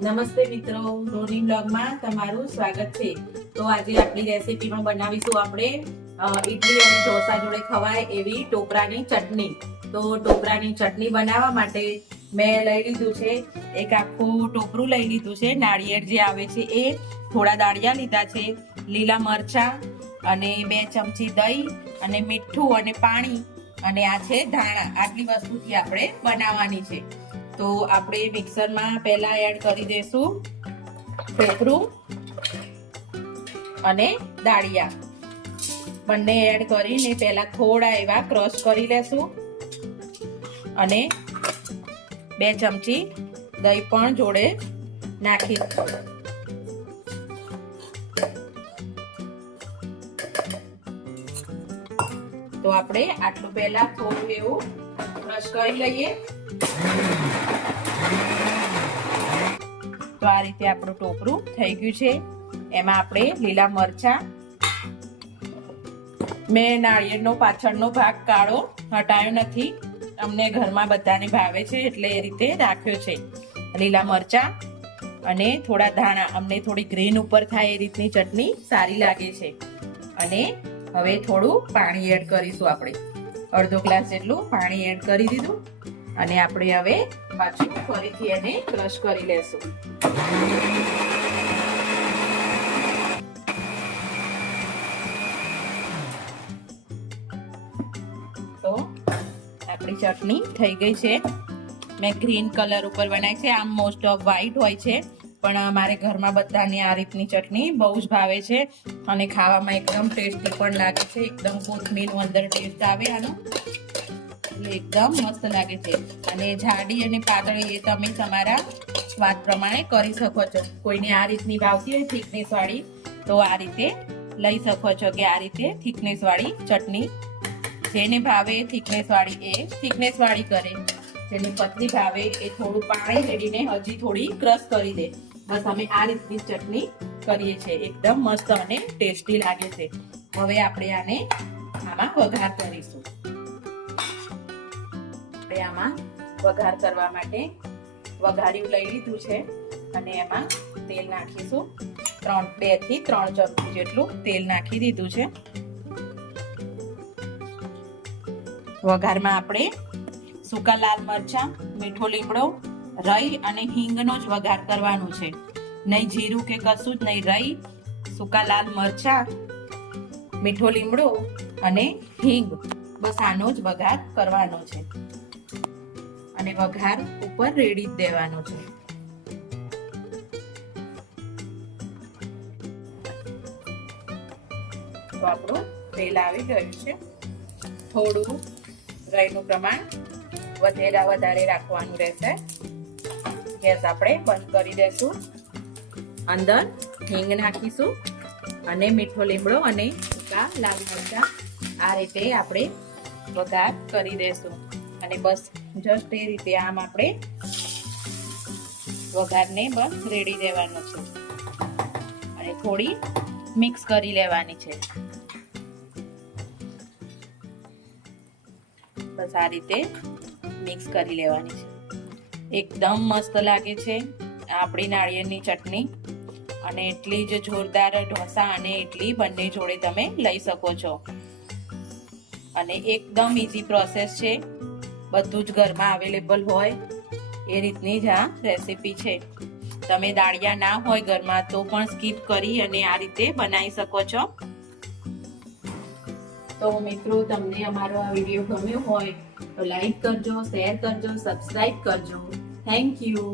નમસ્તે મિત્રો, રોની બ્લોગમાં તમારું સ્વાગત છે। તો આજે આપણી રેસીપીમાં બનાવીશું આપણે ઇડલી અને ઢોસા જોડે ખવાય એવી ટોપરાની ચટણી। તો ટોપરાની ચટણી બનાવવા માટે મેં લઈ લીધું છે એક આખું ટોપરું લઈ લીધું છે। નાળિયેર જે આવે છે એ, થોડા દાળિયા લીધા છે, લીલા મરચા અને 2 ચમચી દહીં અને મીઠું અને પાણી અને આ છે ધાણા। આટલી વસ્તુથી આપણે બનાવવાની છે। તો આપણે મિક્સરમાં પહેલા એડ કરી દઈશું ટોપરું અને દાળિયા, બંને એડ કરીને પહેલા થોડા એવા ક્રશ કરી લેશું અને 2 ચમચી દહીં પણ જોડે નાખી। તો આપણે આટલું પહેલા થોડું એવું ક્રશ કરી લઈએ। તો આ રીતે આપણું ટોપરું થઈ ગયું છે। એમાં આપણે લીલા મરચા, મેં નાળિયેરનો પાછળનો ભાગ કાળો હટાયો નથી, અમને ઘરમાં બધાને ભાવે છે એટલે એ રીતે રાખ્યો છે। લીલા મરચા અને થોડા ધાણા, અમને થોડી ગ્રીન ઉપર થાય એ રીતની ચટણી સારી લાગે છે। અને હવે થોડું પાણી એડ કરીશું, આપણે અડધો ગ્લાસ જેટલું પાણી એડ કરી દીધું અને આપણે હવે પાછું ફરીથી એને ક્રશ કરી લેશું। તો આપણી ચટણી થઈ ગઈ છે। મેં ગ્રીન કલર ઉપર બનાવી છે, આમ મોસ્ટ ઓફ વ્હાઈટ હોય છે પણ અમારે ઘરમાં બધાને આ રીતની ચટણી બહુ જ ભાવે છે અને ખાવામાં એકદમ ટેસ્ટી પણ લાગે છે। એકદમ કોથમીરનો અંદર ટેસ્ટ આવે આનો, એકદમ મસ્ત લાગે છે। અને જાડી અને પાતળી એ તમે તમારા સ્વાદ પ્રમાણે કરી શકો છો। કોઈને આ રીતની ભાવતી હોય થિકનેસ વાળી તો આ રીતે લઈ શકો છો કે આ રીતે થિકનેસ વાળી ચટણી, જેને ભાવે થિકનેસ વાળી એ થિકનેસ વાળી કરે, જેને પતલી ભાવે એ થોડું પાણી રેડીને હજી થોડી ક્રશ કરી દે। બસ અમે આ રીતની ચટણી કરીએ છીએ, એકદમ મસ્ત અને ટેસ્ટી લાગે છે। હવે આપણે આને આમાં વઘાર કરીશું। આપણે આમાં વઘાર કરવા માટે વઘાર્યું લઈ લીધું છે અને એમાં તેલ નાખીશું। 2 થી 3 ચમચી જેટલું તેલ નાખી દીધું છે। વઘારમાં આપણે સૂકા લાલ મરચા, મીઠો લીમડો, રાઈ અને હિંગનો જ વઘાર કરવાનું છે। નહીં જીરું કે કશું જ નહીં, રાઈ, સૂકા લાલ મરચા, મીઠો લીમડો અને હિંગ, બસ આનો જ વઘાર કરવાનો છે અને વઘાર ઉપર રેડી જ દેવાનો છે। તો આપણું તેલ આવી ગયું છે। થોડું રાઈનું પ્રમાણ વધારે રાખવાનું રહેશે। ગેસ આપણે બંધ કરી દેશું। અંદર હિંગ નાખીશું અને મીઠો લીમડો અને સૂકા લાલ મરચા આ રીતે આપણે વઘાર કરી દેશું અને બસ જસ્ટ એ રીતે આમ આપણે વઘારને બસ રેડી દેવાનો છે અને થોડી મિક્સ કરી લેવાની છે। બસ આ રીતે મિક્સ કરી લેવાની છે। એકદમ મસ્ત લાગે છે આપણી નાળિયેરની ચટણી અને એટલી જ જોરદાર ઢોસા અને ઇડલી બંને જોડે તમે લઈ શકો છો અને એકદમ ઈઝી પ્રોસેસ છે, બધું જ ઘરમાં અવેલેબલ હોય એ રીતની જ આ રેસીપી છે। તમે દાળિયા ના હોય ઘરમાં તો પણ સ્કીપ કરી અને આ રીતે બનાવી શકો છો। તો મિત્રો, તમને અમારો આ વિડીયો ગમ્યો હોય તો લાઈક કરજો, શેર કરજો, સબસ્ક્રાઇબ કરજો। Thank you.